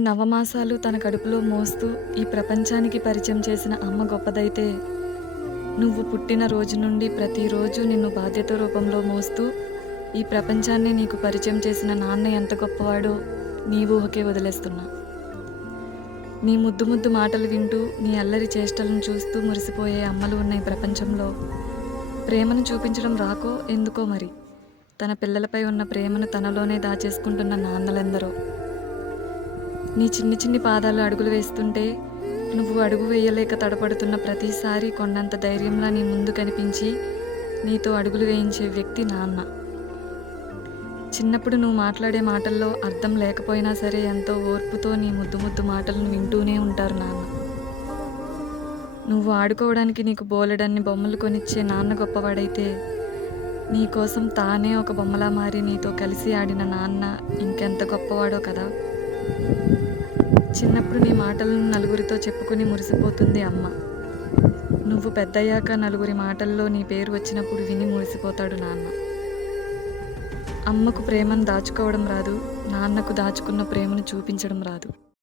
నిన్ను నవమాసాలు తన కడుపులో మోస్తూ ఈ ప్రపంచానికి పరిచయం చేసిన అమ్మ గొప్పదైతే, నువ్వు పుట్టిన రోజు నుండి ప్రతిరోజు నిన్ను బాధ్యత రూపంలో మోస్తూ ఈ ప్రపంచాన్ని నీకు పరిచయం చేసిన నాన్న ఎంత గొప్పవాడో నీ ఊహకే వదిలేస్తున్నా. నీ ముద్దు ముద్దు మాటలు వింటూ నీ అల్లరి చేష్టలను చూస్తూ మురిసిపోయే అమ్మలు ఉన్న ఈ ప్రపంచంలో ప్రేమను చూపించడం రాకో ఎందుకో మరి తన పిల్లలపై ఉన్న ప్రేమను తనలోనే దాచేసుకుంటున్న నాన్నలెందరో. నీ చిన్ని చిన్ని పాదాలు అడుగులు వేస్తుంటే నువ్వు అడుగు వేయలేక తడపడుతున్న ప్రతిసారి కొండంత ధైర్యంలా నీ ముందు కనిపించి నీతో అడుగులు వేయించే వ్యక్తి నాన్న. చిన్నప్పుడు నువ్వు మాట్లాడే మాటల్లో అర్థం లేకపోయినా సరే ఎంతో ఓర్పుతో నీ ముద్దు ముద్దు మాటలను వింటూనే ఉంటారు నాన్న. నువ్వు ఆడుకోవడానికి నీకు బోలెడన్ని బొమ్మలు కొనిచ్చే నాన్న గొప్పవాడైతే, నీ కోసం తానే ఒక బొమ్మలా మారి నీతో కలిసి ఆడిన నాన్న ఇంకెంత గొప్పవాడో కదా. చిన్నప్పుడు నీ మాటలను నలుగురితో చెప్పుకుని మురిసిపోతుంది అమ్మ. నువ్వు పెద్దయ్యాక నలుగురి మాటల్లో నీ పేరు వచ్చినప్పుడు విని మురిసిపోతాడు నాన్న. అమ్మకు ప్రేమను దాచుకోవడం రాదు, నాన్నకు దాచుకున్న ప్రేమను చూపించడం రాదు.